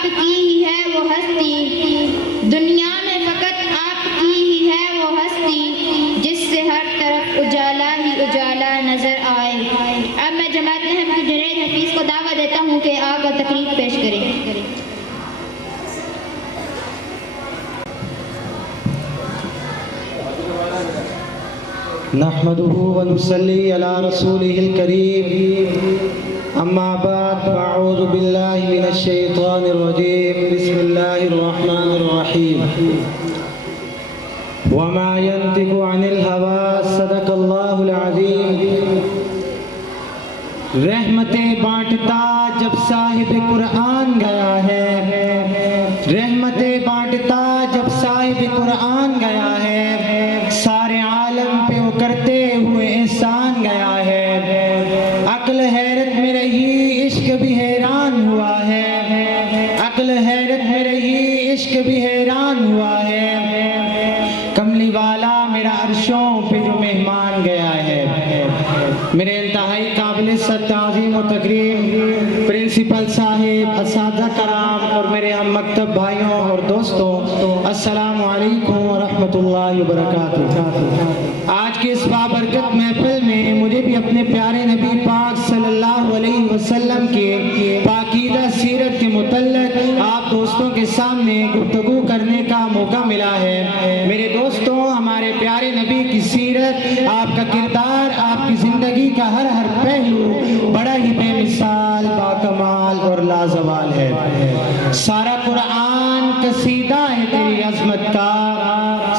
آپ کی ہی ہے وہ ہستی، دنیا میں فقط آپ کی ہی ہے وہ ہستی، جس سے ہر طرف اجالا ہی اجالا نظر آئے۔ اب میں جماعت احمد کی جنید حفیظ کو دعوت دیتا ہوں کہ آ کر تقریر پیش کریں۔ نحمده ونصلي على رسوله الكريم اما بعد فاعوذ بالله من الشيطان الرجيم بسم الله الرحمن الرحيم وما ينطق عن الهوى صدق الله العظيم۔ رحمتیں بانٹتا جب صاحب قرآن گیا ہے، رحمتیں بانٹتا جب صاحب قرآن گیا ہے، سارے عالم پہ وہ کرتے ہوئے احسان گیا ہے۔ عقل حیرت میں رہی عشق بھی حیران ہوا ہے، عقل حیرت میں رہی عشق بھی حیران ہوا ہے۔ کملی والا میرا عرشوں پہ جو مہمان گیا ہے، میرے انتہائی قابل تعظیم و تکریم پرنسپل صاحب، اساتذہ کرام اور میرے ہم مکتب بھائیوں اور دوستوں، السلام علیکم ورحمۃ اللہ وبرکاتہ۔ آج کے اس بابرکت محفل میں مجھے بھی اپنے پیارے نبی پاک صلی اللہ علیہ وسلم کے پاکیزہ سیرت کے متعلق آپ دوستوں کے سامنے گفتگو کرنے کا موقع ملا ہے۔ میرے دوستوں، ہمارے پیارے نبی کی سیرت، آپ کا کردار، آپ کی زندگی کا ہر پہلو بڑا ہی بے مثال، باکمال اور لازوال ہے۔ سارا قرآن قصیدہ ہے تیری عظمت کا،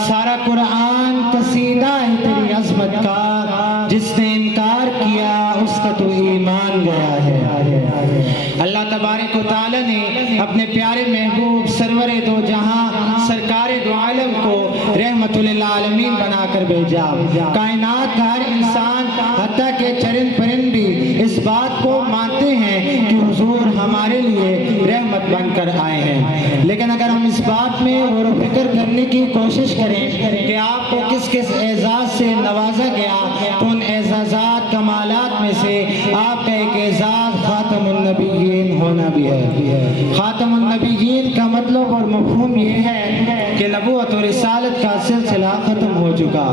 سارا قرآن قصیدہ ہے تیری عظمت کا، جس نے انکار کیا اس کا تو ایمان گیا ہے۔ اللہ تبارک و تعالی نے اپنے پیارے محبوب سرور دو جہاں سرکار دو عالم کو رحمت للعالمین بنا کر بھیجا۔ کائنات کا ہر انسان حتیٰ کہ چرند پرند بھی اس بات کو مانتے ہیں کہ حضور ہمارے لیے رحمت بن کر آئے ہیں، لیکن اگر ہم اس بات میں غور و فکر کرنے کی کوشش کریں کہ آپ کو کس کس اعزاز سے نوازا گیا، تو ان اعزازات کمالات میں سے آپ کا ایک اعزاز خاتم النبیین ہونا بھی ہے۔ خاتم النبیین کا مطلب اور مفہوم یہ ہے کہ نبوت و رسالت کا سلسلہ ختم ہو چکا۔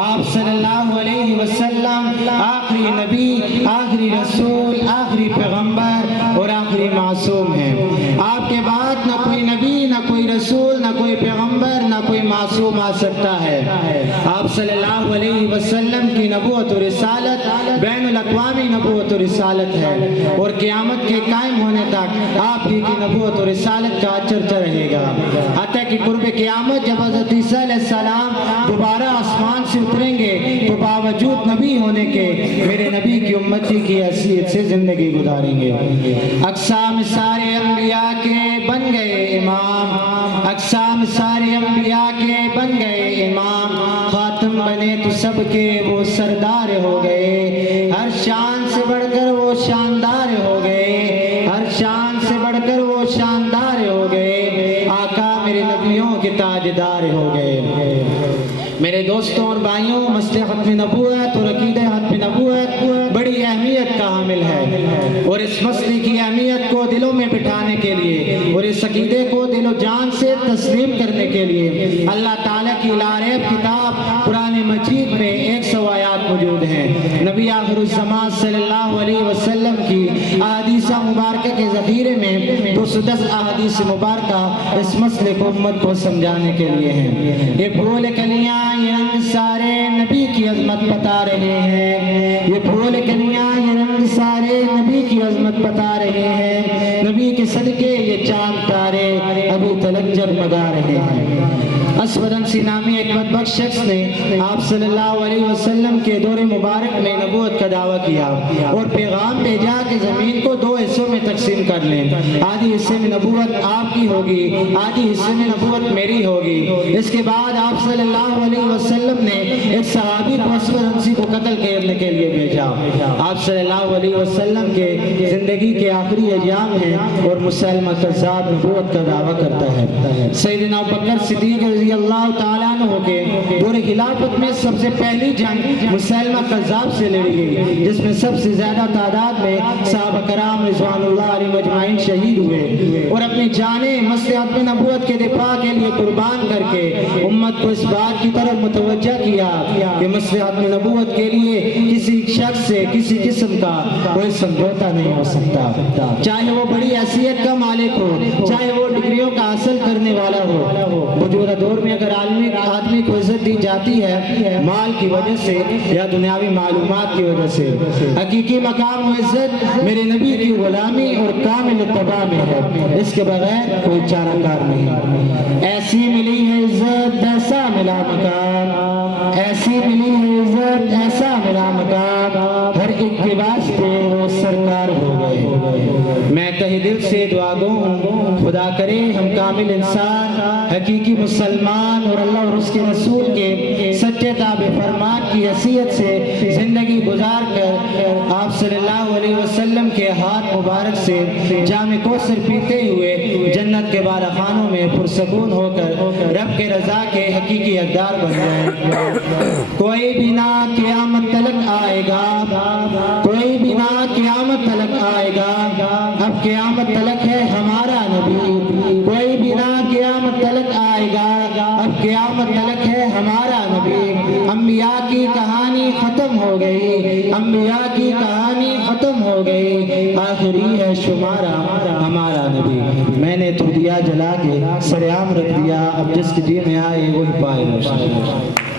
آپ صلی اللہ علیہ وسلم آخری نبی، آخری رسول، آخری پیغمبر اور آخری معصوم ہیں۔ آپ کے بعد نہ کوئی نبی، نہ کوئی رسول، نہ کوئی پیغمبر، نہ کوئی معصوم آ سکتا ہے۔ آپ صلی اللہ علیہ وسلم کی نبوت و رسالت بین الاقوامی نبوت و رسالت ہے، اور قیامت کے قائم ہونے تک آپ کی نبوت و رسالت کا چرچا رہے گا، حتیٰ کہ قرب قیامت جب حضرت عیسیٰ علیہ السلام دوبارہ آسمان سے اتریں گے تو باوجود نبی ہونے کے میرے نبی کی امتی کی حیثیت سے زندگی گزاریں گے۔ اقسام سارے انبیاء کے بن گئے امام، اقسام سارے انبیاء کے بن گئے امام، خاتم بنے تو سب کے وہ سردار ہو گئے، ہر شان سے بڑھ کر وہ شاندار ہو گئے، ہر شان سے بڑھ کر وہ شاندار ہو گئے، آقا میرے نبیوں کے تاجدار ہو گئے۔ میرے دوستوں اور بھائیوں، مسئلہ ختم نبوت اور عقیدہ ختم نبوت بڑی اہمیت کا حامل ہے، اور اس مسئلے کی اہمیت کو دلوں میں بٹھانے کے لیے اور اس عقیدے کو دل و جان سے تسلیم کرنے کے لیے اللہ تعالیٰ کی لاریب کتاب قرآن مجید میں 100 آیات موجود ہیں۔ نبی آخر الزمان صلی اللہ علیہ وسلم کی احادیث مبارکہ کے ذخیرے میں 210 احادیث مبارکہ اس مسئلے کو امت کو سمجھانے کے لیے ہیں۔ یہ پھول کلیاں، یہ رنگ سارے نبی کی عظمت بتا رہے ہیں، یہ پھول کلیاں، یہ رنگ سارے نبی کی عظمت بتا رہے ہیں، نبی کے صدقے یہ چاند تارے ابھی تلک جگمگا رہے ہیں۔ اسود انسی نامی ایک بدبخت شخص نے آپ صلی اللہ علیہ وسلم کے دور مبارک میں نبوت کا دعویٰ کیا اور پیغام بھیجا کہ زمین کو 2 حصوں میں تقسیم کر لیں، آدھی حصے میں نبوت آپ کی ہوگی، آدھی حصے میں نبوت میری ہوگی۔ اس کے بعد آپ صلی اللہ علیہ وسلم نے ایک صحابی کو اسود انسی کو قتل کرنے کے لیے بھیجا۔ آپ صلی اللہ علیہ وسلم کے زندگی کے آخری ایام ہیں اور مسلمہ کذاب نبوت کا دعویٰ کرتا ہے۔ سیدنا ابوبکر صدیق رضی اللہ تعالیٰ عنہ کے دور خلافت میں سب سے پہلی جنگ مسیلمہ کذاب سے لڑی گئی، جس میں سب سے زیادہ تعداد میں صحابہ کرام رضوان اللہ علیہ مجمعین شہید ہوئے اور اپنی جانیں مصلحت نبوت کے دفاع کے لیے قربان کر کے امت کو اس بات کی طرف متوجہ کیا کہ مصلحت نبوت کے لیے کسی شخص سے کسی جسم کا کوئی سمجھوتا نہیں ہو سکتا، چاہے وہ بڑی حیثیت کا مالک ہو، چاہے وہ ڈگریوں کا حاصل کرنے والا ہو۔ موجودہ دور میں اگر آدمی کو عزت دی جاتی ہے مال کی وجہ سے یا دنیاوی معلومات کی وجہ سے، حقیقی مقام و عزت میرے نبی کی غلامی اور کامل اتباع میں ہے، اس کے بغیر کوئی چارہ کار نہیں۔ ایسی ملی ہے عزت ایسا ملا مقام، ایسی ملی ہے عزت ایسا ملا مقام، ہر ایک کے واسطے وہ سرکار ہو گئے۔ میں تہ دل سے دعا گو ہوں خدا کرے ہم کامل انسان، حقیقی مسلمان اور اللہ اور اس کے رسول کے سچے تابع فرمان کی حیثیت سے زندگی گزار کر آپ صلی اللہ علیہ وسلم کے ہاتھ مبارک سے جام کوثر پیتے ہوئے جنت کے بارخانوں میں پرسکون ہو کر رب کے رضا کے حقیقی حقدار بن جائیں۔ کوئی بھی نہ قیامت تلک آئے گا، کوئی بھی نہ قیامت تلک آئے گا، اب قیامت تلک ہے ہمارا نبی، کوئی بھی نہ قیامت تلک آئے گا، اب قیامت تلک ہے ہمارا نبی۔ انبیاء کی کہانی ختم ہو گئی، انبیاء کی کہانی ختم ہو گئی، آخری ہے شمارا ہمارا نبی۔ میں نے تو دیا جلا کے سر عام رکھ دیا، اب جس کے دین میں آئے وہی پائے روشن۔